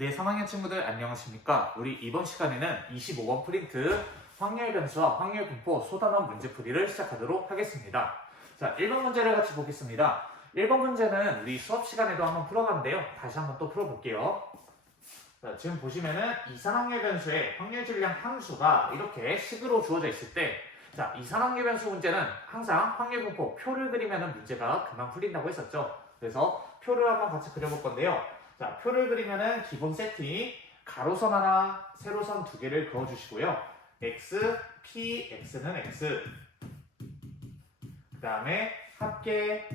네, 3학년 친구들 안녕하십니까? 우리 이번 시간에는 25번 프린트 확률 변수와 확률 분포 소단원 문제풀이를 시작하도록 하겠습니다. 자, 1번 문제를 같이 보겠습니다. 1번 문제는 우리 수업 시간에도 한번 풀어봤는데요. 다시 한번 또 풀어볼게요. 자, 지금 보시면은 이산확률 변수의 확률 질량 함수가 이렇게 식으로 주어져 있을 때, 자, 이산확률 변수 문제는 항상 확률 분포 표를 그리면은 문제가 금방 풀린다고 했었죠. 그래서 표를 한번 같이 그려볼 건데요. 자, 표를 그리면은 기본 세팅 가로선 하나, 세로선 두 개를 그어주시고요. x, p, x는 x. 그 다음에 합계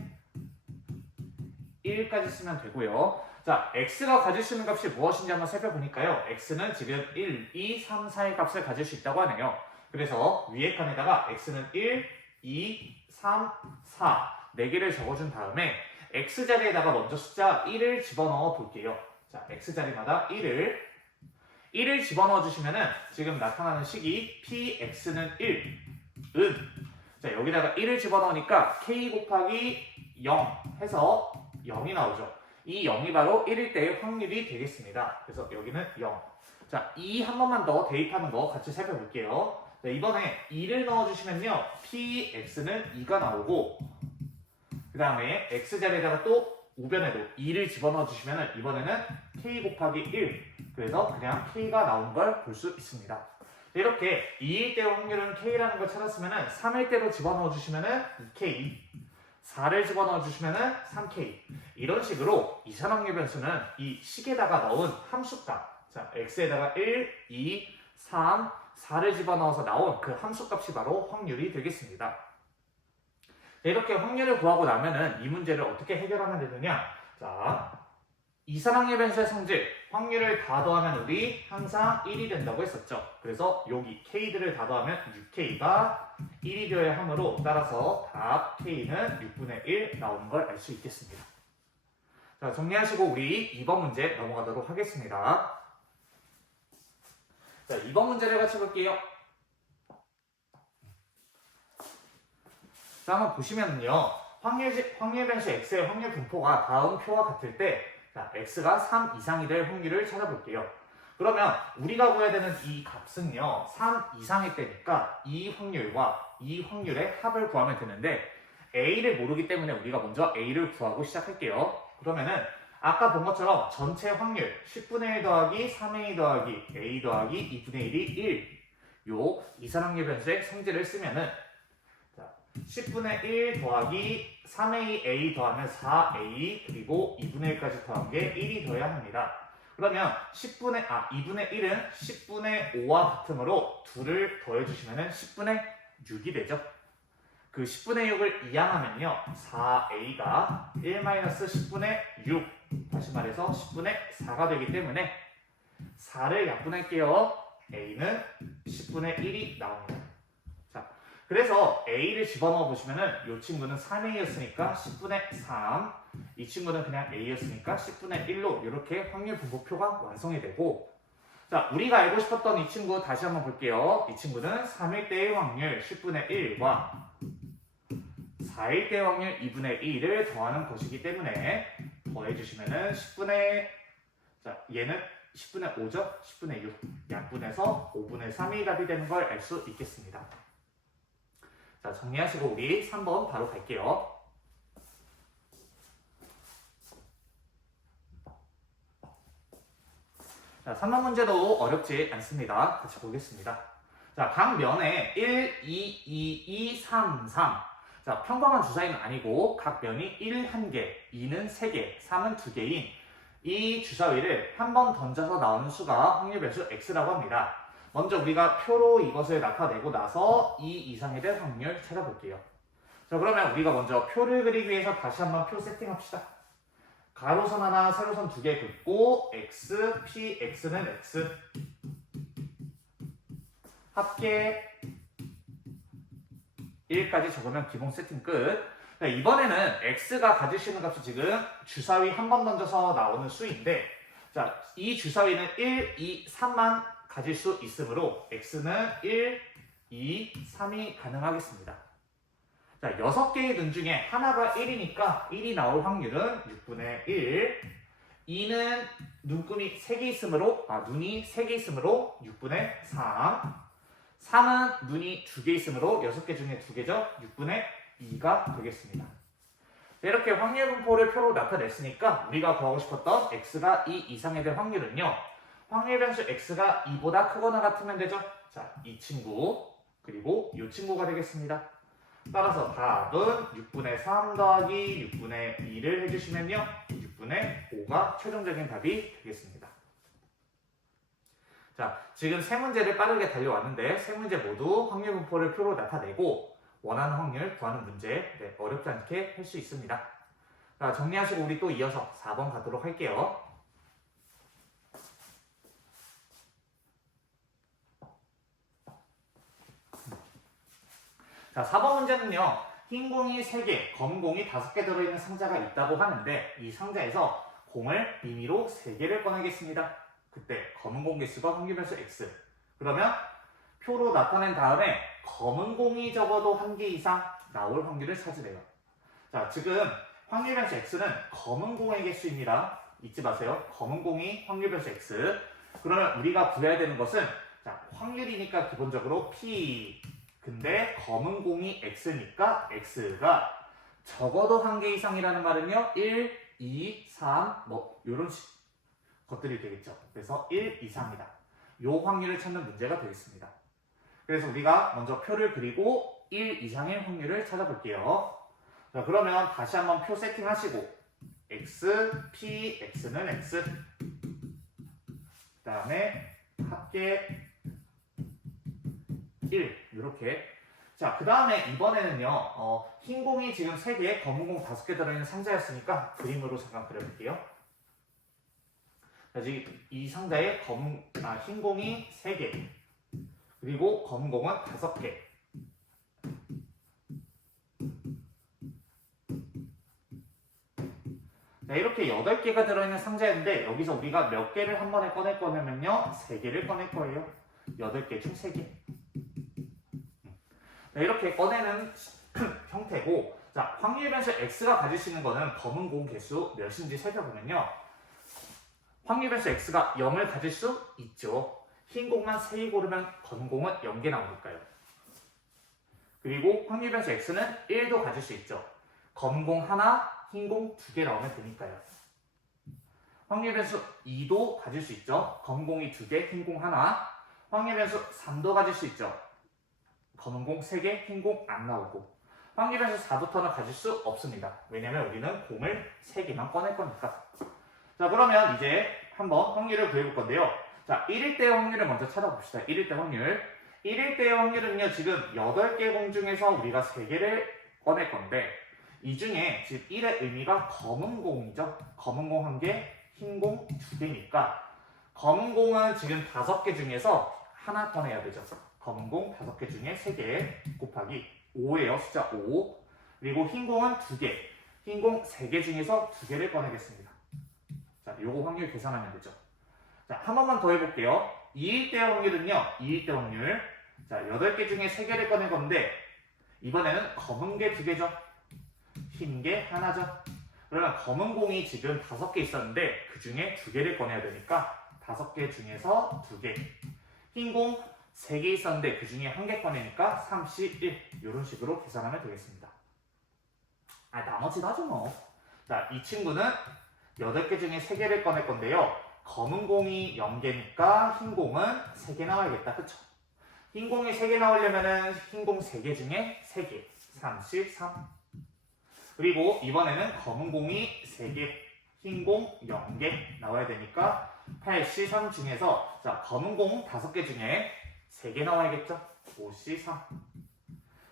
1까지 쓰면 되고요. 자, x가 가질 수 있는 값이 무엇인지 한번 살펴보니까요. x는 지금 1, 2, 3, 4의 값을 가질 수 있다고 하네요. 그래서 위에 칸에다가 x는 1, 2, 3, 4 4개를 적어준 다음에 x자리에다가 먼저 숫자 1을 집어넣어 볼게요. 자, x자리마다 1을 집어넣어 주시면은 지금 나타나는 식이 px는 1, 자, 여기다가 1을 집어넣으니까 k 곱하기 0 해서 0이 나오죠. 이 0이 바로 1일 때의 확률이 되겠습니다. 그래서 여기는 0. 자, 2 한 번만 더 대입하는 거 같이 살펴볼게요. 자, 이번에 2를 넣어주시면요. px는 2가 나오고, 그 다음에 x자리에다가 또 우변에도 2를 집어넣어 주시면 이번에는 k 곱하기 1. 그래서 그냥 k가 나온 걸 볼 수 있습니다. 이렇게 2일 때 확률은 k라는 걸 찾았으면 3일 때로 집어넣어 주시면 2k, 4를 집어넣어 주시면 3k. 이런 식으로 이산확률 변수는 이 식에다가 넣은 함수값, 자, x에다가 1, 2, 3, 4를 집어넣어서 나온 그 함수값이 바로 확률이 되겠습니다. 이렇게 확률을 구하고 나면은 이 문제를 어떻게 해결하면 되느냐? 자, 이산확률 변수의 성질, 확률을 다 더하면 우리 항상 1이 된다고 했었죠. 그래서 여기 k들을 다 더하면 6k가 1이 되어야 하므로 따라서 답 k는 6분의 1 나오는 걸 알 수 있겠습니다. 자, 정리하시고 우리 2번 문제 넘어가도록 하겠습니다. 자, 2번 문제를 같이 볼게요. 자, 한번 보시면은요. 확률 변수 x의 확률 분포가 다음 표와 같을 때, 자, x가 3 이상이 될 확률을 찾아볼게요. 그러면 우리가 구해야 되는 이 값은요. 3 이상일 때니까 이 확률과 이 확률의 합을 구하면 되는데 a를 모르기 때문에 우리가 먼저 a를 구하고 시작할게요. 그러면은 아까 본 것처럼 전체 확률 10분의 1 더하기 3a 더하기 a 더하기 2분의 1이 1. 요 이산확률 변수의 성질을 쓰면은 10분의 1 더하기 3a 더하면 4a 그리고 2분의 1까지 더한 게 1이 더해야 합니다. 그러면 2분의 1은 10분의 5와 같으므로 2를 더해주시면 10분의 6이 되죠. 그 10분의 6을 이항하면요. 4a가 1-10분의 6 다시 말해서 10분의 4가 되기 때문에 4를 약분할게요. a는 10분의 1이 나옵니다. 그래서 a를 집어넣어 보시면은 이 친구는 3a였으니까 10분의 3, 이 친구는 그냥 a였으니까 10분의 1로 이렇게 확률 분포표가 완성이 되고, 자, 우리가 알고 싶었던 이 친구 다시 한번 볼게요. 이 친구는 3일 때의 확률 10분의 1과 4일 때의 확률 2분의 1을 더하는 것이기 때문에 더해주시면은 10분의, 자, 얘는 10분의 5죠? 10분의 6 약분해서 5분의 3이 답이 되는 걸 알 수 있겠습니다. 자, 정리하시고 우리 3번 바로 갈게요. 자, 3번 문제도 어렵지 않습니다. 같이 보겠습니다. 자, 각 면에 1, 2, 2, 2, 3, 3. 자, 평범한 주사위는 아니고 각 면이 1, 1개, 2는 3개, 3은 2개인 이 주사위를 한 번 던져서 나오는 수가 확률 변수 x라고 합니다. 먼저 우리가 표로 이것을 나타내고 나서 2 이상이 될 확률 찾아볼게요. 자, 그러면 우리가 먼저 표를 그리기 위해서 다시 한번 표 세팅합시다. 가로선 하나, 세로선 두 개 긋고 x, p, x는 x 합계 1까지 적으면 기본 세팅 끝. 자, 이번에는 x가 가질 수 있는 값이 지금 주사위 한 번 던져서 나오는 수인데, 자, 이 주사위는 1, 2, 3만 가질 수 있으므로 x는 1, 2, 3이 가능하겠습니다. 자, 6개의 등 중에 하나가 1이니까 1이 나올 확률은 6분의 1. 2는 눈금이 3개 있으므로 눈이 3개 있으므로 6분의 3. 3은 눈이 2개 있으므로 6개 중에 2개죠. 6분의 2가 되겠습니다. 이렇게 확률 분포를 표로 나타냈으니까 우리가 구하고 싶었던 x가 2 이상이 될 확률은요. 확률 변수 x가 2보다 크거나 같으면 되죠. 자, 이 친구 그리고 이 친구가 되겠습니다. 따라서 답은 6분의 3 더하기 6분의 2를 해주시면요. 6분의 5가 최종적인 답이 되겠습니다. 자, 지금 세 문제를 빠르게 달려왔는데 세 문제 모두 확률 분포를 표로 나타내고 원하는 확률 구하는 문제 어렵지 않게 할 수 있습니다. 자, 정리하시고 우리 또 이어서 4번 가도록 할게요. 자, 4번 문제는요. 흰 공이 3개, 검은 공이 5개 들어있는 상자가 있다고 하는데 이 상자에서 공을 임의로 3개를 꺼내겠습니다. 그때 검은 공 개수가 확률 변수 x. 그러면 표로 나타낸 다음에 검은 공이 적어도 1개 이상 나올 확률을 찾으래요. 자, 지금 확률 변수 x는 검은 공의 개수입니다. 잊지 마세요. 검은 공이 확률 변수 x. 그러면 우리가 구해야 되는 것은 자, 확률이니까 기본적으로 p. 근데 검은 공이 x니까 x가 적어도 1개 이상이라는 말은요. 1, 2, 3 뭐 이런 것들이 되겠죠. 그래서 1 이상이다. 요 확률을 찾는 문제가 되겠습니다. 그래서 우리가 먼저 표를 그리고 1 이상의 확률을 찾아볼게요. 자, 그러면 다시 한번 표 세팅하시고 x, p, x는 x 그 다음에 합계 1 이렇게. 자, 그 다음에 이번에는요 흰 공이 지금 3개, 검은 공 5개 들어있는 상자였으니까 그림으로 잠깐 그려볼게요. 자, 지금 이 상자에 흰 공이 3개 그리고 검은 공은 5개. 자, 이렇게 8개가 들어있는 상자인데 여기서 우리가 몇 개를 한 번에 꺼낼 거냐면요 3개를 꺼낼 거예요. 8개 중 3개. 자, 이렇게 꺼내는 형태고, 자, 확률 변수 x가 가질 수 있는 거는 검은 공 개수 몇인지 살펴보면요. 확률 변수 x가 0을 가질 수 있죠. 흰 공만 3개 고르면 검은 공은 0개 나오니까요. 그리고 확률 변수 x는 1도 가질 수 있죠. 검은 공 하나, 흰 공 2개 나오면 되니까요. 확률 변수 2도 가질 수 있죠. 검은 공이 2개, 흰 공 하나. 확률 변수 3도 가질 수 있죠. 검은 공 3개, 흰 공 안 나오고. 확률 변수 4부터는 가질 수 없습니다. 왜냐면 우리는 공을 3개만 꺼낼 거니까. 자, 그러면 이제 한번 확률을 구해볼 건데요. 자, 1일 때의 확률을 먼저 찾아봅시다. 1일 때 확률. 1일 때의 확률은요, 지금 8개 공 중에서 우리가 3개를 꺼낼 건데, 이 중에 지금 1의 의미가 검은 공이죠. 검은 공 1개, 흰 공 2개니까, 검은 공은 지금 5개 중에서 하나 꺼내야 되죠. 검은 공 5개 중에 3개 곱하기 5예요. 숫자 5. 그리고 흰 공은 2개. 흰 공 3개 중에서 2개를 꺼내겠습니다. 자, 요거 확률 계산하면 되죠. 자, 한 번만 더 해볼게요. 2일 때 확률은요. 2일 때 확률. 자, 8개 중에 3개를 꺼낸 건데 이번에는 검은 게 2개죠. 흰 게 하나죠. 그러면 검은 공이 지금 5개 있었는데 그 중에 2개를 꺼내야 되니까 5개 중에서 2개. 흰 공 3개 있었는데 그 중에 1개 꺼내니까 31. 이런 식으로 계산하면 되겠습니다. 나머지도 하죠 뭐. 자, 이 친구는 8개 중에 3개를 꺼낼 건데요. 검은 공이 0개니까 흰 공은 3개 나와야겠다. 그쵸? 흰 공이 3개 나오려면은 흰 공 3개 중에 3개. 33. 그리고 이번에는 검은 공이 3개, 흰 공 0개 나와야 되니까 83 중에서 자, 검은 공 5개 중에 3개 나와야겠죠? 53.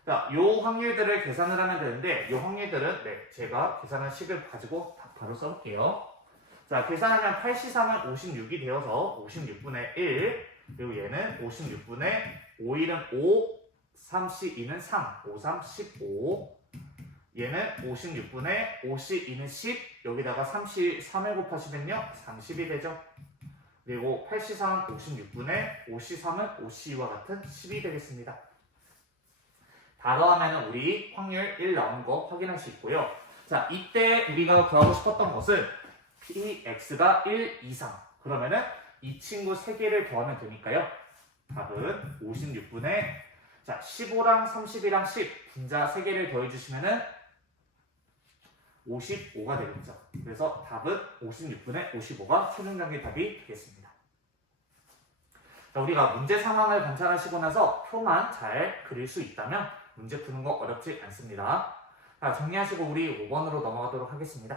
자, 요 확률들을 계산을 하면 되는데 요 확률들은 제가 계산한 식을 가지고 바로 써볼게요. 자, 계산하면 83은 56이 되어서 56분의 1 그리고 얘는 56분의 5일은 5 32는 3 5, 3, 15 얘는 56분의 52는 10 여기다가 33을 곱하시면요 30이 되죠. 그리고 83은 56분의 53은 52와 같은 10이 되겠습니다. 다 더하면 우리 확률 1 나온 거 확인할 수 있고요. 자, 이때 우리가 구하고 싶었던 것은 px가 1 이상. 그러면은 이 친구 3개를 더하면 되니까요. 답은 56분의 자 15랑 30이랑 10 분자 3개를 더해주시면은 55가 되겠죠. 그래서 답은 56분의 55가 최종 정리 답이 되겠습니다. 자, 우리가 문제 상황을 관찰하시고 나서 표만 잘 그릴 수 있다면 문제 푸는 거 어렵지 않습니다. 자, 정리하시고 우리 5번으로 넘어가도록 하겠습니다.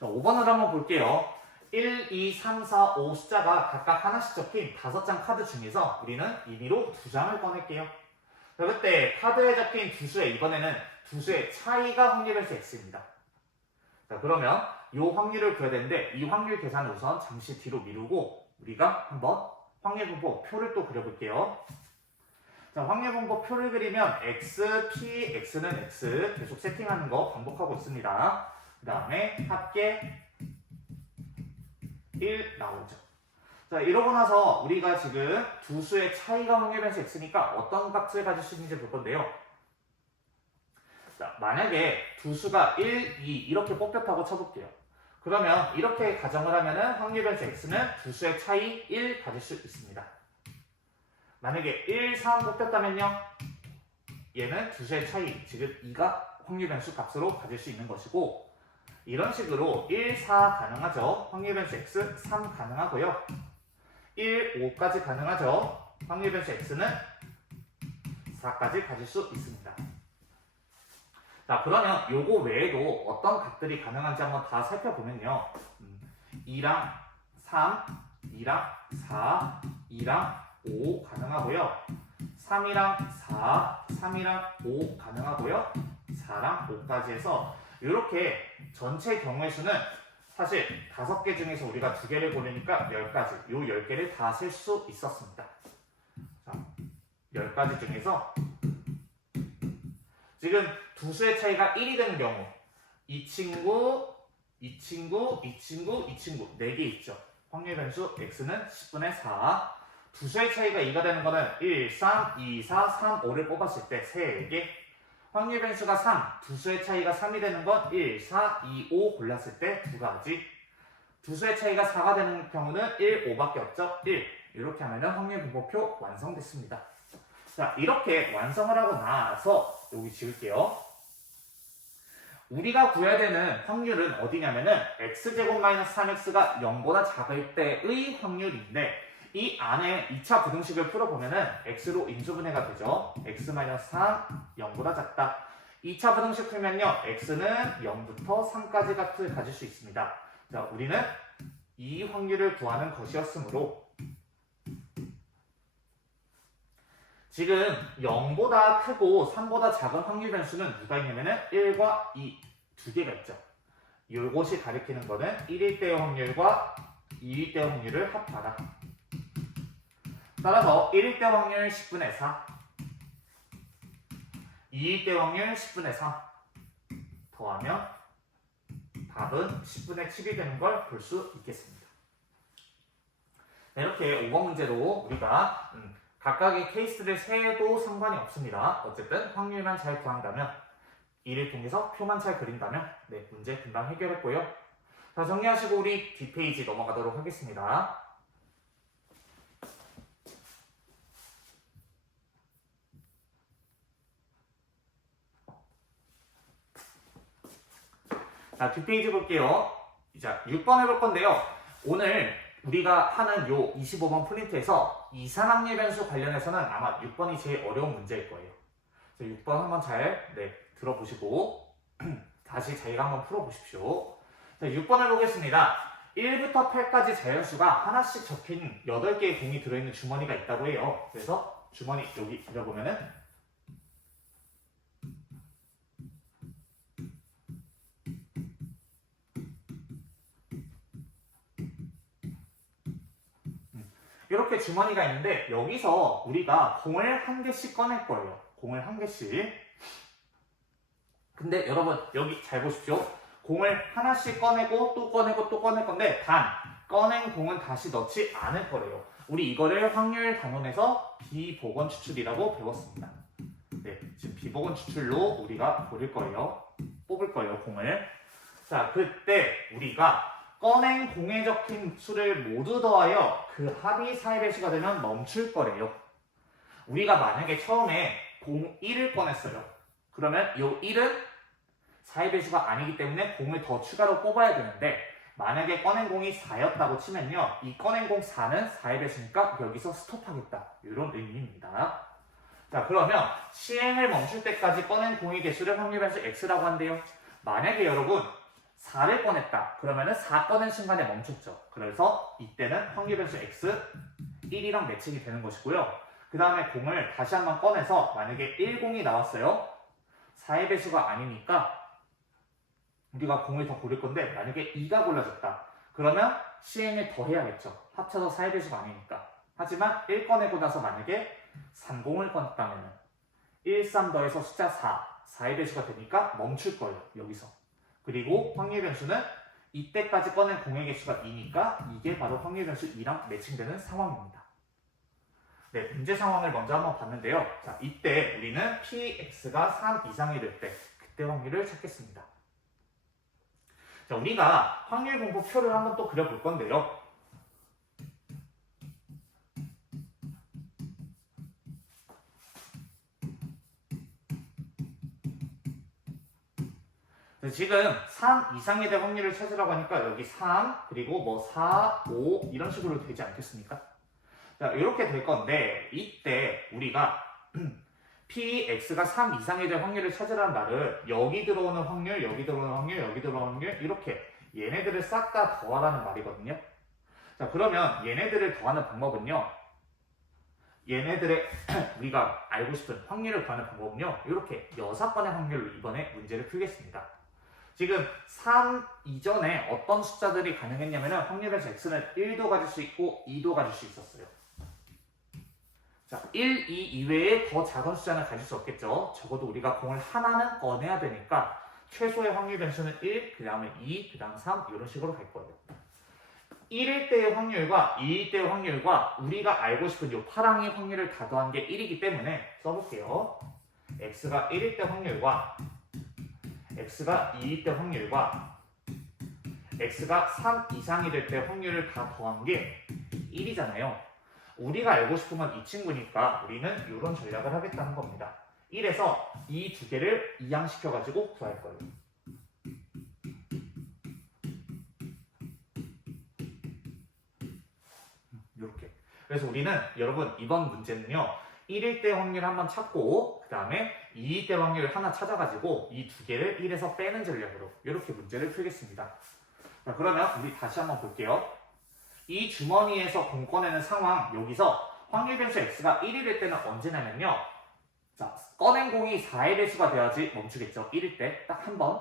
자, 5번을 한번 볼게요. 1, 2, 3, 4, 5 숫자가 각각 하나씩 적힌 5장 카드 중에서 우리는 임의로 2장을 꺼낼게요. 자, 그때 카드에 적힌 두 수의 이번에는 두 수의 차이가 확률에서 x입니다. 자, 그러면 이 확률을 구해야 되는데 이 확률 계산을 우선 잠시 뒤로 미루고 우리가 한번 확률분포 표를 또 그려볼게요. 자, 확률분포 표를 그리면 x, p, x는 x 계속 세팅하는 거 반복하고 있습니다. 그 다음에 합계 1 나오죠. 자, 이러고 나서 우리가 지금 두 수의 차이가 확률에서 x니까 어떤 값을 가질 수 있는지 볼 건데요. 자, 만약에 두 수가 1, 2 이렇게 뽑혔다고 쳐볼게요. 그러면 이렇게 가정을 하면은 확률변수 x는 두 수의 차이 1 가질 수 있습니다. 만약에 1, 3 뽑혔다면요. 얘는 두 수의 차이, 즉 2가 확률변수 값으로 가질 수 있는 것이고 이런 식으로 1, 4 가능하죠. 확률변수 x 3 가능하고요. 1, 5까지 가능하죠. 확률변수 x는 4까지 가질 수 있습니다. 자, 그러면 요거 외에도 어떤 값들이 가능한지 한번 다 살펴보면요. 2랑 3, 2랑 4, 2랑 5 가능하고요. 3이랑 4, 3이랑 5 가능하고요. 4랑 5까지 해서 이렇게 전체 경우의 수는 사실 5개 중에서 우리가 2개를 고르니까 10가지, 요 10개를 다 셀 수 있었습니다. 자, 10가지 중에서 지금 두 수의 차이가 1이 되는 경우 이 친구, 이 친구, 이 친구, 이 친구 4개 있죠. 확률 변수 x는 10분의 4. 두 수의 차이가 2가 되는 거는 1, 3, 2, 4, 3, 5를 뽑았을 때 3개. 확률 변수가 3, 두 수의 차이가 3이 되는 건 1, 4, 2, 5 골랐을 때 2가지. 두 수의 차이가 4가 되는 경우는 1, 5밖에 없죠. 1. 이렇게 하면 확률 분포표 완성됐습니다. 자, 이렇게 완성을 하고 나서 여기 지울게요. 우리가 구해야 되는 확률은 어디냐면은 x제곱 마이너스 3x가 0보다 작을 때의 확률인데 이 안에 2차 부등식을 풀어보면은 x로 인수분해가 되죠. x 마이너스 3, 0보다 작다. 2차 부등식 풀면요. x는 0부터 3까지 값을 가질 수 있습니다. 자, 우리는 이 확률을 구하는 것이었으므로 지금 0보다 크고 3보다 작은 확률 변수는 누가 있냐면은 1과 2 두 개가 있죠. 이것이 가리키는 거는 1일 때의 확률과 2일 때의 확률을 합하다. 따라서 1일 때 확률 10분의 4, 2일 때 확률 10분의 3 더하면 답은 10분의 7이 되는 걸 볼 수 있겠습니다. 네, 이렇게 5번 문제로 우리가 각각의 케이스를 세도 상관이 없습니다. 어쨌든 확률만 잘 구한다면 이를 통해서 표만 잘 그린다면 네, 문제 금방 해결했고요. 자, 정리하시고 우리 뒷페이지 넘어가도록 하겠습니다. 자, 뒷페이지 볼게요. 자, 6번 해볼 건데요. 오늘 우리가 하는 요 25번 프린트에서 이산확률 변수 관련해서는 아마 6번이 제일 어려운 문제일 거예요. 6번 한번 잘 들어보시고 다시 자기가 한번 풀어보십시오. 자, 6번을 보겠습니다. 1부터 8까지 자연수가 하나씩 적힌 8개의 공이 들어있는 주머니가 있다고 해요. 그래서 주머니 여기 그려보면은 이렇게 주머니가 있는데 여기서 우리가 공을 한 개씩 꺼낼 거예요. 공을 한 개씩. 근데 여러분 여기 잘 보십시오. 공을 하나씩 꺼내고 또 꺼내고 또 꺼낼 건데 단 꺼낸 공은 다시 넣지 않을 거래요. 우리 이거를 확률 단원에서 비보건 추출이라고 배웠습니다. 네, 지금 비보건 추출로 우리가 뽑을 거예요, 공을. 자, 그때 우리가 꺼낸 공에 적힌 수를 모두 더하여 그 합이 4의 배수가 되면 멈출 거래요. 우리가 만약에 처음에 공 1을 꺼냈어요. 그러면 이 1은 4의 배수가 아니기 때문에 공을 더 추가로 뽑아야 되는데, 만약에 꺼낸 공이 4였다고 치면요, 이 꺼낸 공 4는 4의 배수니까 여기서 스톱하겠다, 이런 의미입니다. 자, 그러면 시행을 멈출 때까지 꺼낸 공의 개수를 확률 변수 x라고 한대요. 만약에 여러분 4를 꺼냈다, 그러면은 4 꺼낸 순간에 멈췄죠. 그래서 이때는 확률 변수 x 1이랑 매칭이 되는 것이고요. 그 다음에 공을 다시 한번 꺼내서 만약에 10이 나왔어요. 4의 배수가 아니니까 우리가 공을 더 고를 건데, 만약에 2가 골라졌다, 그러면 시행을 더 해야겠죠. 합쳐서 4의 배수가 아니니까. 하지만 1 꺼내고 나서 만약에 30을 꺼냈다면 1, 3 더해서 숫자 4의 배수가 되니까 멈출 거예요, 여기서. 그리고 확률 변수는 이때까지 꺼낸 공의 개수가 2니까 이게 바로 확률 변수 2랑 매칭되는 상황입니다. 네, 문제 상황을 먼저 한번 봤는데요. 자, 이때 우리는 px가 3 이상이 될 때 그때 확률을 찾겠습니다. 자, 우리가 확률 공부표를 한번 또 그려볼 건데요. 지금 3 이상이 될 확률을 찾으라고 하니까 여기 3, 그리고 뭐 4, 5 이런 식으로 되지 않겠습니까? 자, 이렇게 될 건데, 이때 우리가 px가 3 이상이 될 확률을 찾으라는 말은 여기 들어오는 확률, 여기 들어오는 확률, 여기 들어오는 확률, 이렇게 얘네들을 싹 다 더하라는 말이거든요. 자, 그러면 얘네들을 더하는 방법은요, 얘네들의 우리가 알고 싶은 확률을 구하는 방법은요, 이렇게 6번의 확률로 이번에 문제를 풀겠습니다. 지금 3 이전에 어떤 숫자들이 가능했냐면 확률 변수 x는 1도 가질 수 있고 2도 가질 수 있었어요. 자, 1, 2 이외에 더 작은 숫자는 가질 수 없겠죠. 적어도 우리가 공을 하나는 꺼내야 되니까 최소의 확률 변수는 1, 그 다음에 2, 그 다음 3 이런 식으로 갈 거예요. 1일 때의 확률과 2일 때의 확률과 우리가 알고 싶은 이 파랑이 확률을 다 더한 게 1이기 때문에 써볼게요. x가 1일 때 확률과 x가 2일 때 확률과 x가 3 이상이 될 때 확률을 다 더한 게 1이잖아요. 우리가 알고 싶은 건 이 친구니까 우리는 이런 전략을 하겠다는 겁니다. 1에서 이 두 개를 이항시켜가지고 구할 거예요. 이렇게. 그래서 우리는 여러분 이번 문제는요, 1일 때 확률 한번 찾고 그 다음에 2일 때 확률 하나 찾아가지고 이 두 개를 1에서 빼는 전략으로 이렇게 문제를 풀겠습니다. 자, 그러면 우리 다시 한번 볼게요. 이 주머니에서 공 꺼내는 상황, 여기서 확률 변수 x가 1이 될 때는 언제냐면요, 자, 꺼낸 공이 4의 배수가 돼야지 멈추겠죠. 1일 때 딱 한 번.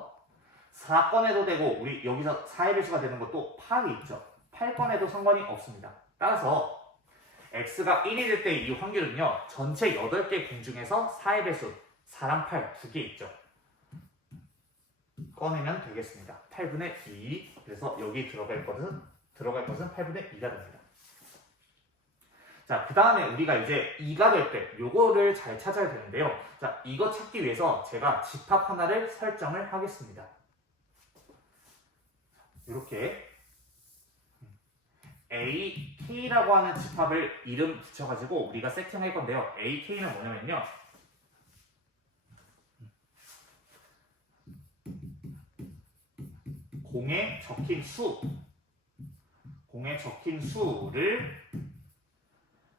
4 꺼내도 되고 우리 여기서 4의 배수가 되는 것도 8이 있죠. 8 꺼내도 상관이 없습니다. 따라서 x가 1이 될 때 이 확률은요, 전체 8개 공 중에서 4의 배수 4랑 8 두 개 있죠. 꺼내면 되겠습니다. 8분의 2. 그래서 여기 들어갈 것은 8분의 2가 됩니다. 자, 그 다음에 우리가 이제 2가 될 때 요거를 잘 찾아야 되는데요. 자, 이거 찾기 위해서 제가 집합 하나를 설정을 하겠습니다. 이렇게 AK라고 하는 집합을 이름 붙여가지고 우리가 세팅할 건데요. AK는 뭐냐면요, 공에 적힌 수를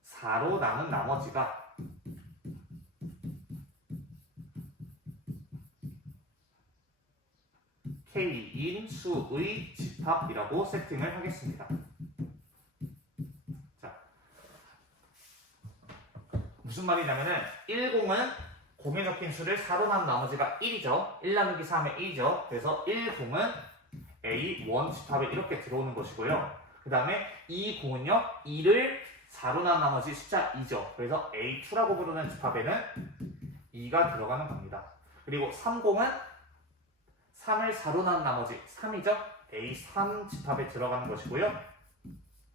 4로 나눈 나머지가 K인 수의 집합이라고 세팅을 하겠습니다. 자, 무슨 말이냐면은 10은 공에 적힌 수를 4로 나눈 나머지가 1이죠. 1 나누기 3의 1이죠. 그래서 10은 A1 집합에 이렇게 들어오는 것이고요. 그 다음에 이 공은요, 2를 4로 나눈 나머지 숫자 2죠. 그래서 A2라고 부르는 집합에는 2가 들어가는 겁니다. 그리고 30은 3을 4로 나눈 나머지 3이죠. A3 집합에 들어가는 것이고요.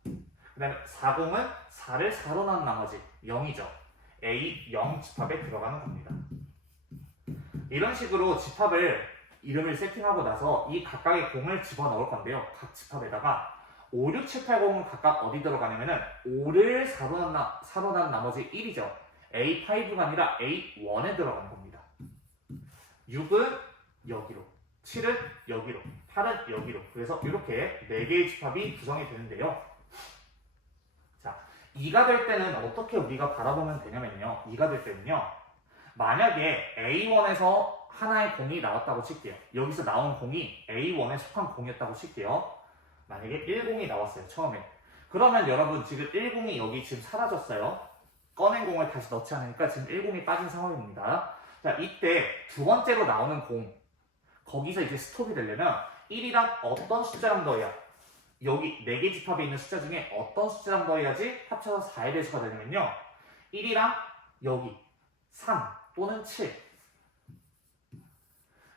그 그 다음에 40은 4를 4로 나눈 나머지 0이죠. A 0 집합에 들어가는 겁니다. 이런 식으로 집합을 이름을 세팅하고 나서 이 각각의 공을 집어넣을 건데요. 각 집합에다가 5, 6, 7, 8, 0은 각각 어디 들어가냐면은 5를 4로 나눈 나머지 1이죠. A5가 아니라 A1에 들어가는 겁니다. 6은 여기로, 7은 여기로, 8은 여기로. 그래서 이렇게 4개의 집합이 구성이 되는데요. 자, 2가 될 때는 어떻게 우리가 바라보면 되냐면요. 2가 될 때는요. 만약에 A1에서 하나의 공이 나왔다고 칠게요. 여기서 나온 공이 A1에 속한 공이었다고 칠게요. 만약에 10이 나왔어요. 처음에. 그러면 여러분 지금 10이 여기 지금 사라졌어요. 꺼낸 공을 다시 넣지 않으니까 지금 10이 빠진 상황입니다. 자, 이때 두 번째로 나오는 공. 거기서 이제 스톱이 되려면 1이랑 어떤 숫자랑 더해야 여기 4개 집합에 있는 숫자 중에 어떤 숫자랑 더해야지 합쳐서 4의 배수가 되냐면요. 1이랑 여기 3 또는 7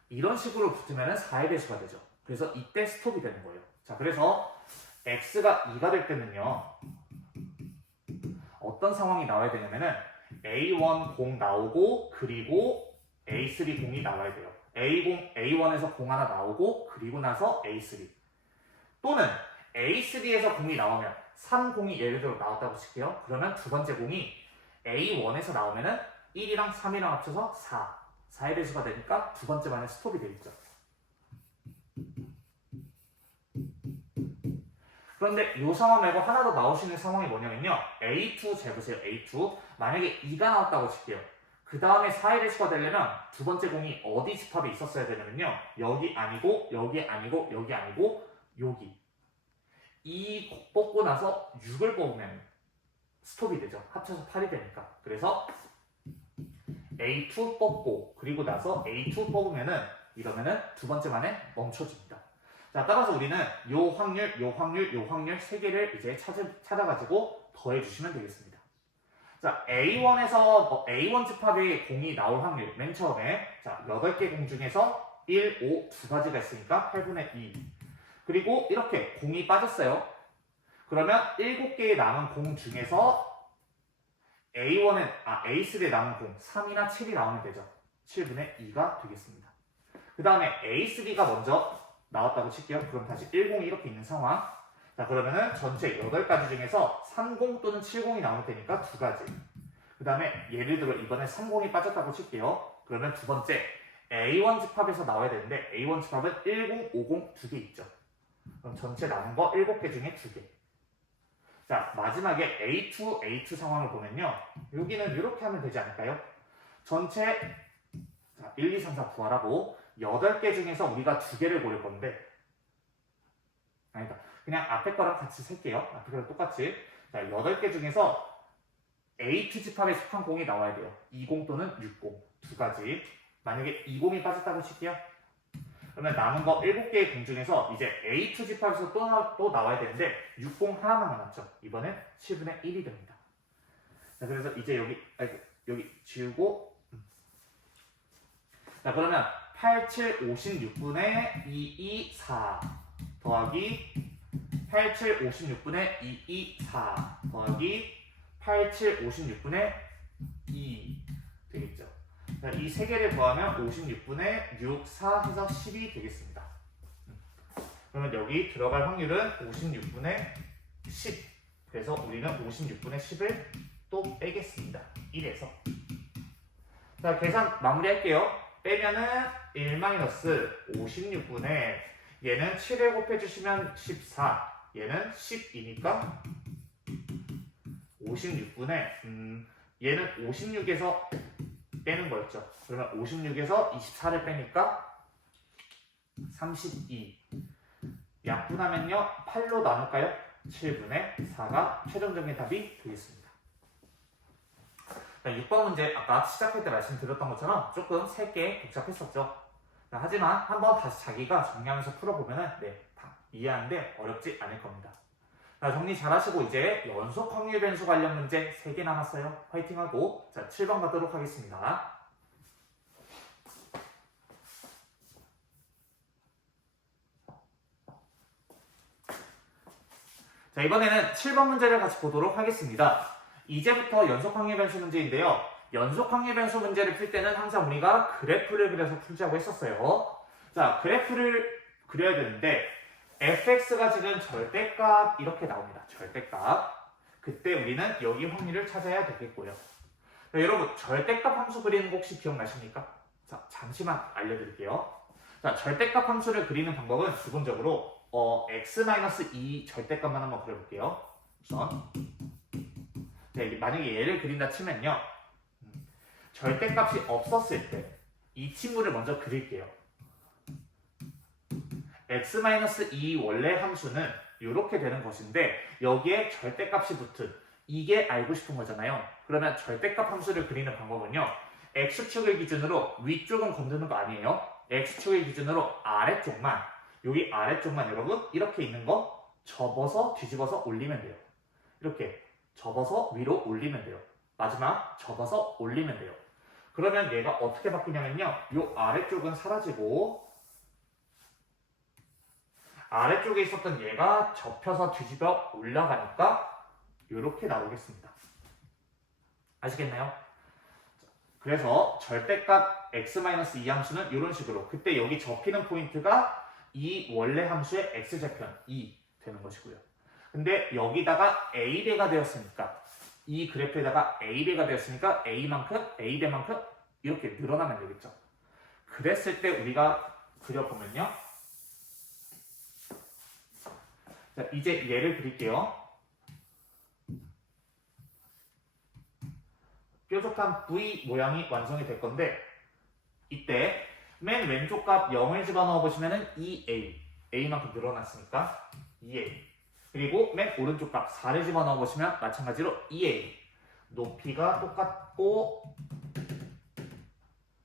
이런 식으로 붙으면 4의 배수가 되죠. 그래서 이때 스톱이 되는 거예요. 자, 그래서 x가 2가 될 때는요. 어떤 상황이 나와야 되냐면은 A1 공 나오고 그리고 A3 공이 나와야 돼요. A1에서 공 하나 나오고 그리고 나서 A3 또는 A3에서 공이 나오면 3공이 예를 들어 나왔다고 칠게요. 그러면 두 번째 공이 A1에서 나오면은 1이랑 3이랑 합쳐서 4의 배수가 되니까 두 번째 반에 스톱이 되겠죠. 그런데 이 상황 말고 하나 더 나올 수 있는 상황이 뭐냐면요. A2 잘 보세요. A2 만약에 2가 나왔다고 칠게요. 그 다음에 4의 배수가 되려면 두 번째 공이 어디 집합에 있었어야 되냐면요. 여기 아니고 여기 아니고 여기 아니고 여기. 2 뽑고 나서 6을 뽑으면 스톱이 되죠. 합쳐서 8이 되니까. 그래서 A2 뽑고 그리고 나서 A2 뽑으면은 이러면은 두 번째 만에 멈춰집니다. 자, 따라서 우리는 요 확률, 요 확률, 요 확률 세 개를 이제 찾아가지고 더해주시면 되겠습니다. 자, A1에서 A1 집합의 공이 나올 확률 맨 처음에 자 8개 공 중에서 1, 5 두 가지가 있으니까 8분의 2 그리고 이렇게 공이 빠졌어요. 그러면 7개의 남은 공 중에서 A3에 남은 공 3이나 7이 나오면 되죠. 7분의 2가 되겠습니다. 그 다음에 A3가 먼저 나왔다고 칠게요. 그럼 다시 10이 이렇게 있는 상황. 자, 그러면은 전체 8가지 중에서 30 또는 70이 나올 테니까 두 가지. 그 다음에 예를 들어 이번에 30이 빠졌다고 칠게요. 그러면 두 번째 A1 집합에서 나와야 되는데 A1 집합은 10, 50 두 개 있죠. 그럼 전체 남은 거 7개 중에 2개. 자, 마지막에 A2 상황을 보면요. 여기는 이렇게 하면 되지 않을까요? 전체 자, 1, 2, 3, 4 구하라고 8개 중에서 우리가 2개를 고를 건데 아니다. 그냥 앞에 거랑 같이 셀게요. 앞에 거랑 똑같이. 자, 8개 중에서 A2 집합에 속한 공이 나와야 돼요. 20 또는 60 두 가지. 만약에 20이 빠졌다고 칠게요. 그러면 남은 거 7개의 공 중에서 이제 A2 집합에서 또 나와야 되는데 60 하나만 남았죠. 이번엔 7분의 1이 됩니다. 자, 그래서 이제 여기 지우고 자, 그러면 8, 7, 56분의 2, 2, 4 더하기 8, 7, 56분의 2, 2, 4 더하기 8, 7, 56분의 2 되겠죠. 자, 이 세 개를 더하면 56분의 6, 4 해서 10이 되겠습니다. 그러면 여기 들어갈 확률은 56분의 10. 그래서 우리는 56분의 10을 또 빼겠습니다. 1에서. 자, 계산 마무리할게요. 빼면은 1-56분의 얘는 7에 곱해주시면 14 얘는 12니까 56분의 얘는 56에서 빼는 거였죠. 그러면 56에서 24를 빼니까 32 약분하면요 8로 나눌까요? 7분의 4가 최종적인 답이 되겠습니다. 자, 6번 문제 아까 시작할 때 말씀드렸던 것처럼 조금 3개 복잡했었죠. 자, 하지만 한번 다시 자기가 정리하면서 풀어보면 다 이해하는데 어렵지 않을 겁니다. 자, 정리 잘하시고 이제 연속 확률 변수 관련 문제 3개 남았어요. 화이팅하고 자 7번 가도록 하겠습니다. 자, 이번에는 7번 문제를 같이 보도록 하겠습니다. 이제부터 연속항의 변수 문제인데요. 연속항의 변수 문제를 풀 때는 항상 우리가 그래프를 그려서 풀자고 했었어요. 자, 그래프를 그려야 되는데 fx가 지금 절대값 이렇게 나옵니다. 절대값. 그때 우리는 여기 확률을 찾아야 되겠고요. 자, 여러분 절대값 함수 그리는 거 혹시 기억나십니까? 자, 잠시만 알려드릴게요. 자, 절대값 함수를 그리는 방법은 기본적으로 x-2 절대값만 한번 그려볼게요. 우선 네, 만약에 얘를 그린다 치면요. 절대값이 없었을 때 이 친구를 먼저 그릴게요. x-2 원래 함수는 이렇게 되는 것인데 여기에 절대값이 붙은 이게 알고 싶은 거잖아요. 그러면 절대값 함수를 그리는 방법은요. x축을 기준으로 위쪽은 건드는 거 아니에요. x축을 기준으로 아래쪽만 여기 아래쪽만 여러분 이렇게 있는 거 접어서 뒤집어서 올리면 돼요. 이렇게 접어서 위로 올리면 돼요. 마지막 접어서 올리면 돼요. 그러면 얘가 어떻게 바뀌냐면요. 이 아래쪽은 사라지고 아래쪽에 있었던 얘가 접혀서 뒤집어 올라가니까 이렇게 나오겠습니다. 아시겠나요? 그래서 절대값 x-2 함수는 이런 식으로 그때 여기 접히는 포인트가 이 원래 함수의 x좌편 2 되는 것이고요. 근데 여기다가 a배가 되었으니까 이 그래프에다가 a배가 되었으니까 a배만큼 이렇게 늘어나면 되겠죠. 그랬을 때 우리가 그려보면요. 자, 이제 얘를 그릴게요. 뾰족한 V 모양이 완성이 될 건데 이때 맨 왼쪽 값 0을 집어넣어 보시면은 2a a만큼 늘어났으니까 2a 그리고 맨 오른쪽 값 4를 집어넣어 보시면 마찬가지로 2a 높이가 똑같고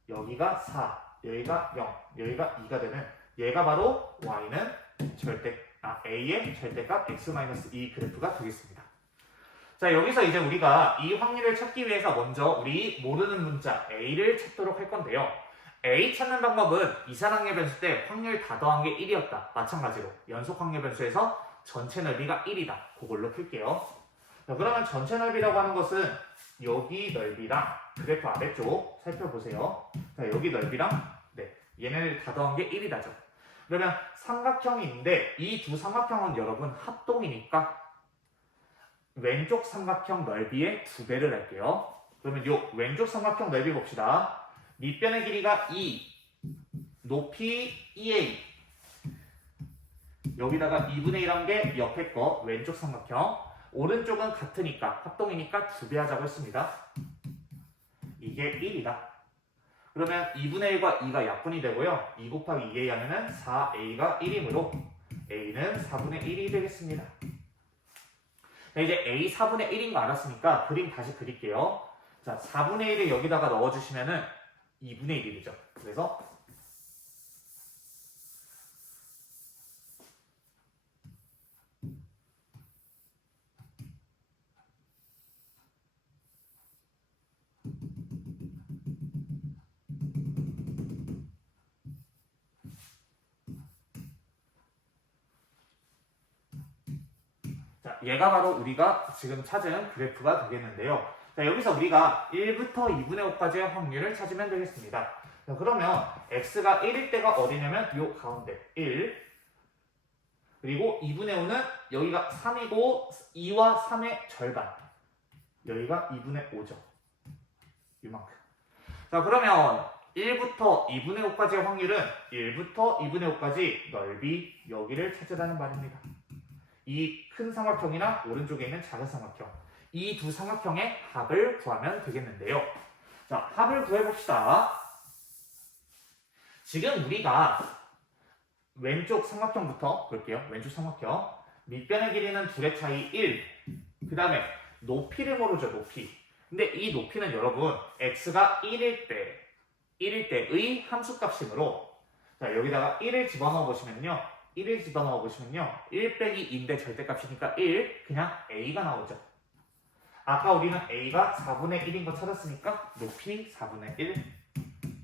여기가 4 여기가 0 여기가 2가 되는 얘가 바로 y는 a의 절대값 x-2 그래프가 되겠습니다. 자, 여기서 이제 우리가 이 확률을 찾기 위해서 먼저 우리 모르는 문자 a를 찾도록 할 건데요. a 찾는 방법은 이산항의 변수 때 확률 다 더한 게 1이었다. 마찬가지로 연속항의 변수에서 전체 넓이가 1이다. 그걸로 풀게요. 자, 그러면 전체 넓이라고 하는 것은 여기 넓이랑 그래프 아래쪽 살펴보세요. 자, 여기 넓이랑 얘네를 다 더한 게 1이다죠. 그러면 삼각형이 있는데 이 두 삼각형은 여러분 합동이니까 왼쪽 삼각형 넓이의 2배를 할게요. 그러면 이 왼쪽 삼각형 넓이 봅시다. 밑변의 길이가 2, 높이 2a. 여기다가 2분의 1한 게 옆에 거 왼쪽 삼각형. 오른쪽은 같으니까 합동이니까 2배 하자고 했습니다. 이게 1이다. 그러면 2분의 1과 2가 약분이 되고요. 2 곱하기 2a 하면은 4a가 1이므로 a는 4분의 1이 되겠습니다. 자, 이제 a 4분의 1인 거 알았으니까 그림 다시 그릴게요. 자, 4분의 1을 여기다가 넣어주시면은 2분의 1이죠. 그래서 자, 얘가 바로 우리가 지금 찾은 그래프가 되겠는데요. 자, 여기서 우리가 1부터 2분의 5까지의 확률을 찾으면 되겠습니다. 자, 그러면 x가 1일 때가 어디냐면 요 가운데 1 그리고 2분의 5는 여기가 3이고 2와 3의 절반 여기가 2분의 5죠. 이만큼. 자, 그러면 1부터 2분의 5까지의 확률은 1부터 2분의 5까지 넓이 여기를 찾으라는 말입니다. 이 큰 삼각형이나 오른쪽에 있는 작은 삼각형 이 두 삼각형의 합을 구하면 되겠는데요. 자, 합을 구해봅시다. 지금 우리가 왼쪽 삼각형부터 볼게요. 왼쪽 삼각형 밑변의 길이는 둘의 차이 1 그 다음에 높이를 모르죠. 높이. 근데 이 높이는 여러분 x가 1일 때의 함수값이므로 자, 여기다가 1을 집어넣어 보시면요. 1을 집어넣어 보시면요. 1 빼기 2인데 절대값이니까 1 그냥 a가 나오죠. 아까 우리는 a가 4분의 1인 거 찾았으니까 높이 4분의 1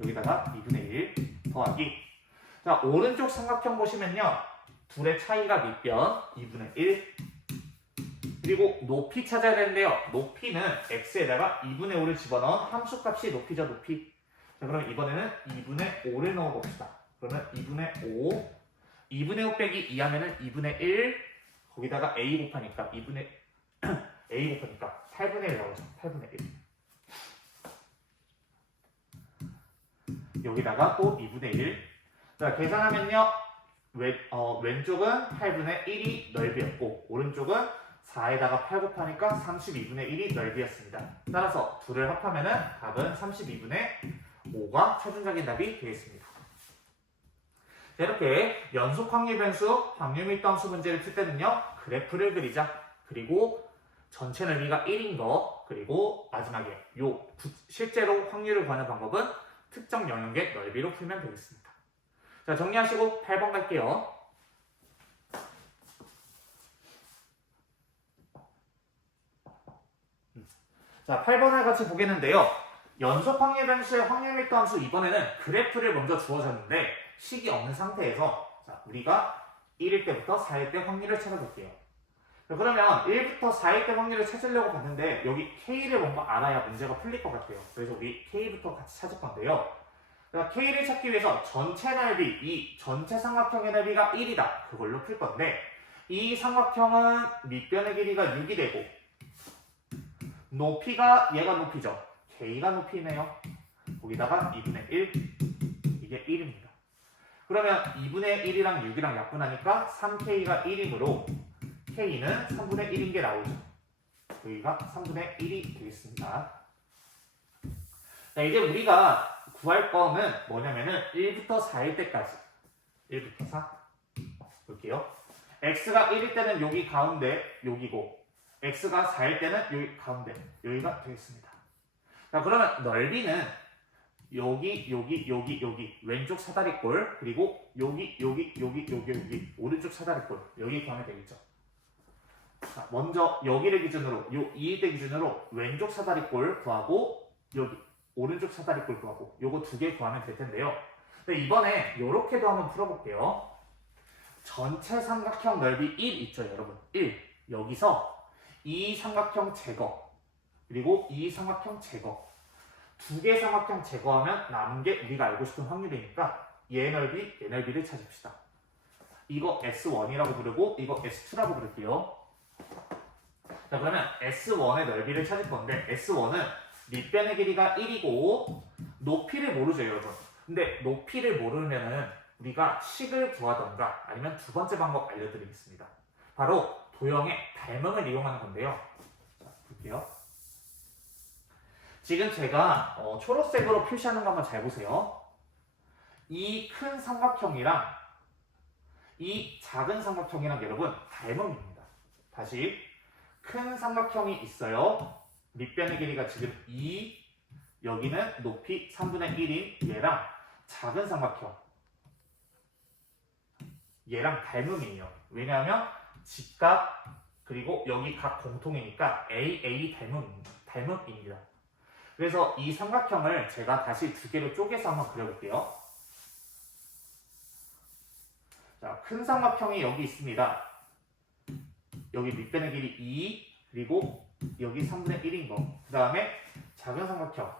여기다가 2분의 1 더하기 자, 오른쪽 삼각형 보시면요. 둘의 차이가 밑변 2분의 1 그리고 높이 찾아야 되는데요. 높이는 x에다가 2분의 5를 집어넣은 함수값이 높이죠, 높이. 자, 그럼 이번에는 2분의 5를 넣어봅시다. 그러면 2분의 5, 2분의 5 빼기 2 하면은 2분의 1, 거기다가 a 곱하니까 2분의 a 곱하니까 8분의 1 나오죠. 8분의 1. 여기다가 또 2분의 1. 자, 계산하면요. 왼쪽은 8분의 1이 넓이였고 오른쪽은 4에다가 8 곱하니까 32분의 1이 넓이였습니다. 따라서 둘을 합하면은 답은 32분의 5가 최종적인 답이 되겠습니다. 자, 이렇게 연속 확률 변수, 확률 밀도함수 문제를 풀 때는요. 그래프를 그리자. 그리고 전체 넓이가 1인 거, 그리고 마지막에 실제로 확률을 구하는 방법은 특정 영역의 넓이로 풀면 되겠습니다. 자, 정리하시고 8번 갈게요. 자, 8번을 같이 보겠는데요. 연속 확률 변수의 확률 밀도 함수 이번에는 그래프를 먼저 주어졌는데 식이 없는 상태에서 자, 우리가 1일 때부터 4일 때 확률을 찾아볼게요. 자, 그러면 1부터 4일 때 확률을 찾으려고 봤는데 여기 K를 먼저 알아야 문제가 풀릴 것 같아요. 그래서 우리 K부터 같이 찾을 건데요. 자, K를 찾기 위해서 전체 넓이, 이 전체 삼각형의 넓이가 1이다. 그걸로 풀 건데 이 삼각형은 밑변의 길이가 6이 되고 높이가 얘가 높이죠. K가 높이네요. 거기다가 2분의 1, 이게 1입니다. 그러면 2분의 1이랑 6이랑 약분하니까 3K가 1이므로 K는 3분의 1인 게 나오죠. 여기가 3분의 1이 되겠습니다. 자, 이제 우리가 구할 거는 뭐냐면은 1부터 4일 때까지 1부터 4 볼게요. x가 1일 때는 여기 가운데 여기고 x가 4일 때는 여기 가운데 여기가 되겠습니다. 자, 그러면 넓이는 여기 왼쪽 사다리꼴 그리고 여기 오른쪽 사다리꼴 여기 구하면 되겠죠. 자, 먼저 여기를 기준으로 2일 때 기준으로 왼쪽 사다리꼴 구하고 여기 오른쪽 사다리꼴 구하고 요거 두 개 구하면 될 텐데요. 근데 이번에 요렇게도 한번 풀어볼게요. 전체 삼각형 넓이 1 있죠, 여러분. 1. 여기서 이 삼각형 제거 그리고 이 삼각형 제거 두 개 삼각형 제거하면 남은 게 우리가 알고 싶은 확률이니까 얘 넓이를 찾읍시다. 이거 S1이라고 부르고 이거 S2라고 부를게요. 자, 그러면 S1의 넓이를 찾을 건데 S1은 밑변의 길이가 1이고 높이를 모르죠, 여러분. 근데 높이를 모르면은 우리가 식을 구하던가 아니면 두 번째 방법 알려드리겠습니다. 바로 도형의 닮음을 이용하는 건데요. 자, 볼게요. 지금 제가 초록색으로 표시하는 거 한번 잘 보세요. 이 큰 삼각형이랑 이 작은 삼각형이랑 여러분 닮음입니다. 다시 큰 삼각형이 있어요. 밑변의 길이가 지금 2, 여기는 높이 3분의 1인 얘랑 작은 삼각형 얘랑 닮음이에요. 왜냐하면 직각 그리고 여기 각 공통이니까 AA 닮음입니다. 그래서 이 삼각형을 제가 다시 두 개로 쪼개서 한번 그려볼게요. 자, 큰 삼각형이 여기 있습니다. 여기 밑변의 길이 2 그리고 여기 3분의 1인 거. 그 다음에 작은 삼각형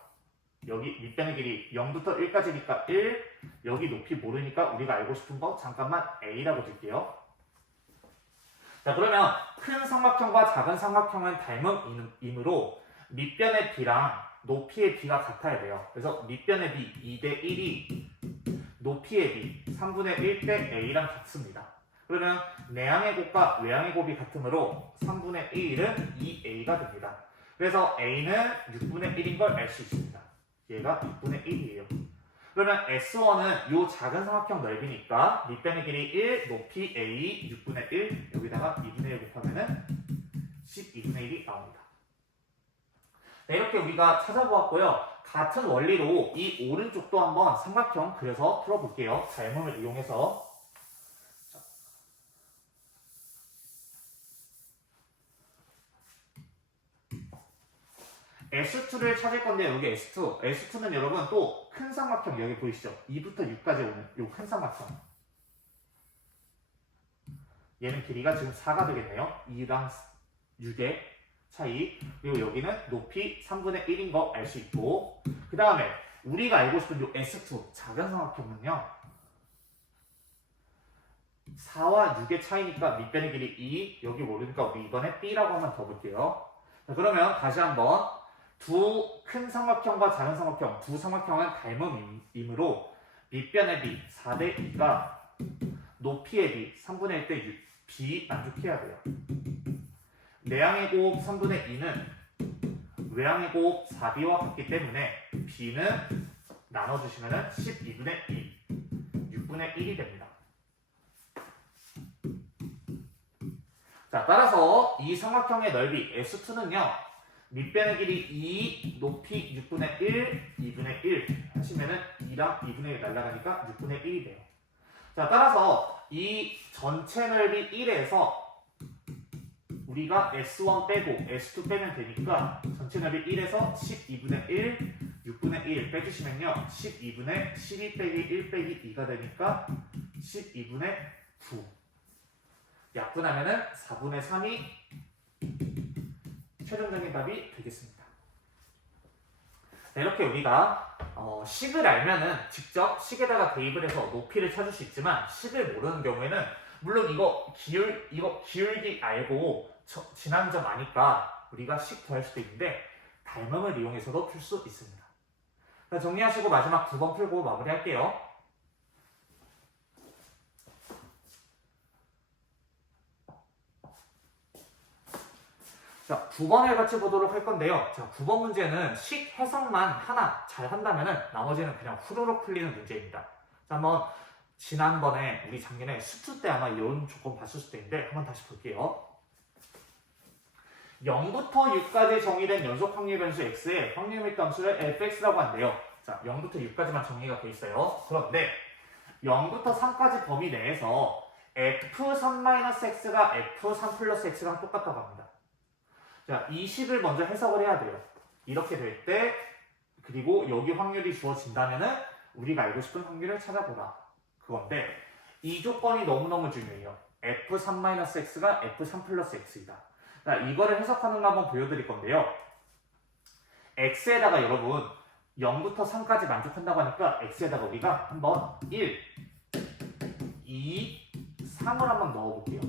여기 밑변의 길이 0부터 1까지니까 1 여기 높이 모르니까 우리가 알고 싶은 거 잠깐만 A라고 줄게요. 자, 그러면 큰 삼각형과 작은 삼각형은 닮음이므로 밑변의 B랑 높이의 B가 같아야 돼요. 그래서 밑변의 B 2대 1이 높이의 B 3분의 1 대 A랑 같습니다. 그러면 내항의 곱과 외항의 곱이 같으므로 3분의 1은 2A가 됩니다. 그래서 A는 6분의 1인 걸 알 수 있습니다. 얘가 6분의 1이에요. 그러면 S1은 이 작은 삼각형 넓이니까 밑변의 길이 1, 높이 A 6분의 1 여기다가 2분의 1 곱하면은 12분의 1이 나옵니다. 네, 이렇게 우리가 찾아보았고요. 같은 원리로 이 오른쪽도 한번 삼각형 그려서 풀어볼게요. 닮음을 이용해서. S2를 찾을 건데 여기 S2. S2는 여러분 또 큰 삼각형 여기 보이시죠? 2부터 6까지 오는 이 큰 삼각형. 얘는 길이가 지금 4가 되겠네요. 2랑 6의 차이, 그리고 여기는 높이 3분의 1인 거 알 수 있고, 그 다음에 우리가 알고 싶은 요 S2 작은 삼각형은요 4와 6의 차이니까 밑변의 길이 2, 여기 모르니까 우리 이번에 B라고 한번 더 볼게요. 자, 그러면 다시 한번 두 큰 삼각형과 작은 삼각형, 두 삼각형은 닮음이므로 밑변의 B 4대 2가 높이의 B 3분의 1 대 6, B 만족해야 돼요. 내항의 곱 3분의 2는 외항의 곱 4B와 같기 때문에 B는 나눠주시면 12분의 2, 6분의 1이 됩니다. 자, 따라서 이 삼각형의 넓이 S2는요 밑변의 길이 2, 높이 6분의 1, 2분의 1 하시면은 2랑 2분의 1 날라가니까 6분의 1이 돼요. 자, 따라서 이 전체 넓이 1에서 우리가 S1 빼고 S2 빼면 되니까 전체 넓이 1에서 12분의 1, 6분의 1 빼주시면요 12분의 12 빼기 1 빼기 2가 되니까 12분의 9 약분하면은 4분의 3이 최종적인 답이 되겠습니다. 네, 이렇게 우리가 식을 알면은 직접 식에다가 대입을 해서 높이를 찾을 수 있지만 식을 모르는 경우에는 물론 이거 기울기 알고 지난 점 아니까 우리가 식 더할 수도 있는데 닮음을 이용해서도 풀 수 있습니다. 정리하시고 마지막 9번 풀고 마무리할게요. 자, 9번을 같이 보도록 할 건데요. 자, 9번 문제는 식 해석만 하나 잘 한다면은 나머지는 그냥 후루룩 풀리는 문제입니다. 자, 한번 지난번에 우리 작년에 수투 때 아마 이런 조건 봤을 수도 있는데 한번 다시 볼게요. 0부터 6까지 정의된 연속 확률 변수 x의 확률 및 함수를 fx라고 한대요. 자, 0부터 6까지만 정의가 돼 있어요. 그런데 0부터 3까지 범위 내에서 f3-x가 f3 플러스 x랑 똑같다고 합니다. 자, 이 식을 먼저 해석을 해야 돼요. 이렇게 될 때, 그리고 여기 확률이 주어진다면은 우리가 알고 싶은 확률을 찾아보라. 그건데 이 조건이 너무너무 중요해요. f3-x가 f3 플러스 x이다. 자, 이거를 해석하는 거 한번 보여드릴 건데요. x에다가 여러분 0부터 3까지 만족한다고 하니까 x에다가 우리가 한번 1, 2, 3을 한번 넣어볼게요.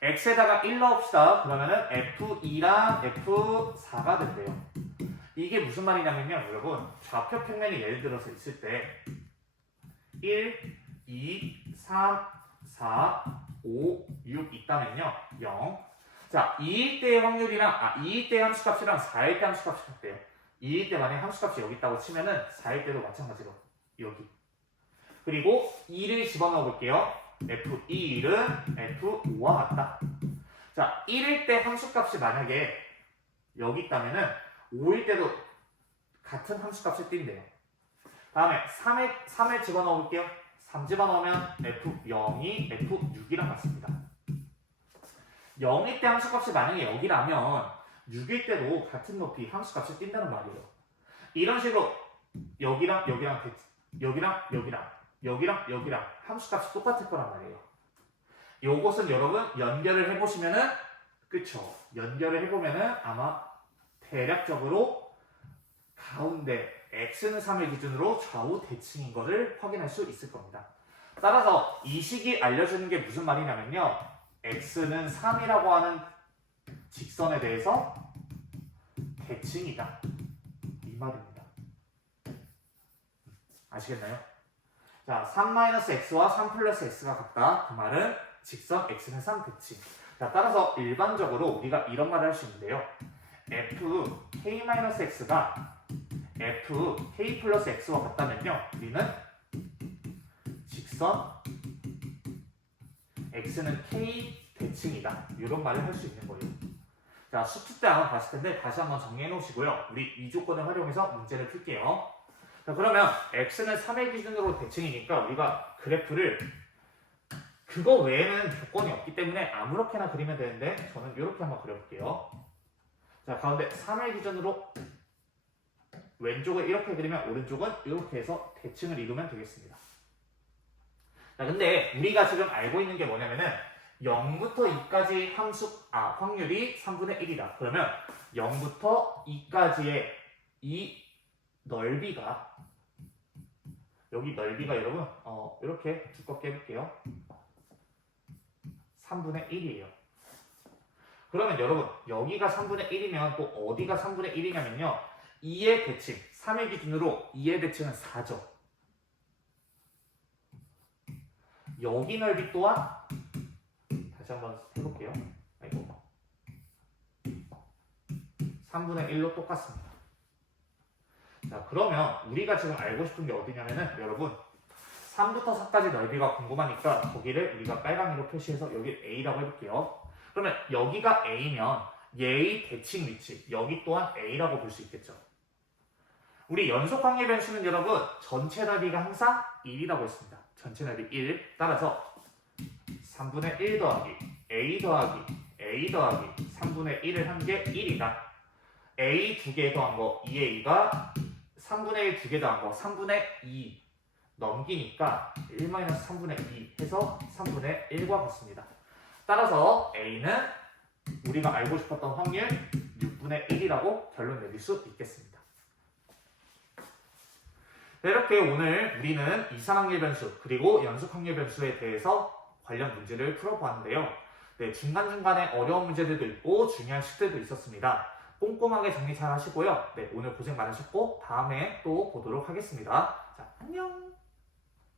x에다가 1 넣읍시다. 그러면은 f2랑 f4가 된대요. 이게 무슨 말이냐면요, 여러분 좌표 평면이 예를 들어서 있을 때 1, 2, 3, 4, 5, 6 있다면요 0. 자, 2일 때의 확률이랑 2일 때의 함수값이랑 4일 때 함수값이 같대요. 2일 때 만약에 함수값이 여기 있다고 치면은 4일 때도 마찬가지로 여기. 그리고 2를 집어넣어 볼게요. f2는 f5와 같다. 자, 1일 때 함수값이 만약에 여기 있다면은 5일 때도 같은 함수값을 띈대요. 다음에 3을 집어넣어 볼게요. 3 집어넣으면 f0이 f6이랑 같습니다. 0일 때 함수값이 만약에 여기라면 6일 때도 같은 높이 함수값을 띈다는 말이에요. 이런 식으로 여기랑 함수값이 똑같을 거란 말이에요. 요것은 여러분 연결을 해보시면은 그쵸? 연결을 해보면은 아마 대략적으로 가운데 x는 3을 기준으로 좌우 대칭인 것을 확인할 수 있을 겁니다. 따라서 이 식이 알려주는 게 무슨 말이냐면요, x는 3이라고 하는 직선에 대해서 대칭이다, 이 말입니다. 아시겠나요? 자, 3-x와 3 플러스 x가 같다. 그 말은 직선 x는 3 대칭. 자, 따라서 일반적으로 우리가 이런 말을 할 수 있는데요. fk-x가 fk 플러스 x와 같다면요, 우리는 직선 x는 k 대칭이다, 이런 말을 할 수 있는 거예요. 자, 수투 때 아마 봤을 텐데 다시 한번 정리해 놓으시고요. 우리 이 조건을 활용해서 문제를 풀게요. 자, 그러면 x는 3의 기준으로 대칭이니까 우리가 그래프를 그거 외에는 조건이 없기 때문에 아무렇게나 그리면 되는데 저는 이렇게 한번 그려볼게요. 자, 가운데 3의 기준으로 왼쪽을 이렇게 그리면 오른쪽은 이렇게 해서 대칭을 이루면 되겠습니다. 자, 근데 우리가 지금 알고 있는 게 뭐냐면은 0부터 2까지 확률이 3분의 1이다. 그러면 0부터 2까지의 이 넓이가 여기 넓이가 여러분 이렇게 두껍게 해볼게요. 3분의 1이에요. 그러면 여러분 여기가 3분의 1이면 또 어디가 3분의 1이냐면요. 2의 대칭, 3의 기준으로 2의 대칭은 4죠. 여기 넓이 또한 다시 한번 해볼게요. 아이고. 3분의 1로 똑같습니다. 자, 그러면 우리가 지금 알고 싶은 게 어디냐면은 여러분 3부터 4까지 넓이가 궁금하니까 거기를 우리가 빨강이로 표시해서 여기 A라고 해볼게요. 그러면 여기가 A면 얘의 대칭 위치, 여기 또한 A라고 볼 수 있겠죠. 우리 연속 확률 변수는 여러분 전체 넓이가 항상 1이라고 했습니다. 전체 넓이 1. 따라서 3분의 1 더하기 A 더하기 A 더하기 3분의 1을 한 게 1이다. A 2개 더한 거 2A가 3분의 1 2개 더한 거 3분의 2 넘기니까 1-3분의 2 해서 3분의 1과 같습니다. 따라서 A는 우리가 알고 싶었던 확률 6분의 1이라고 결론 내릴 수 있겠습니다. 네, 이렇게 오늘 우리는 이산확률 변수 그리고 연속확률 변수에 대해서 관련 문제를 풀어보았는데요. 네, 중간중간에 어려운 문제들도 있고 중요한 식들도 있었습니다. 꼼꼼하게 정리 잘 하시고요. 네, 오늘 고생 많으셨고 다음에 또 보도록 하겠습니다. 자, 안녕!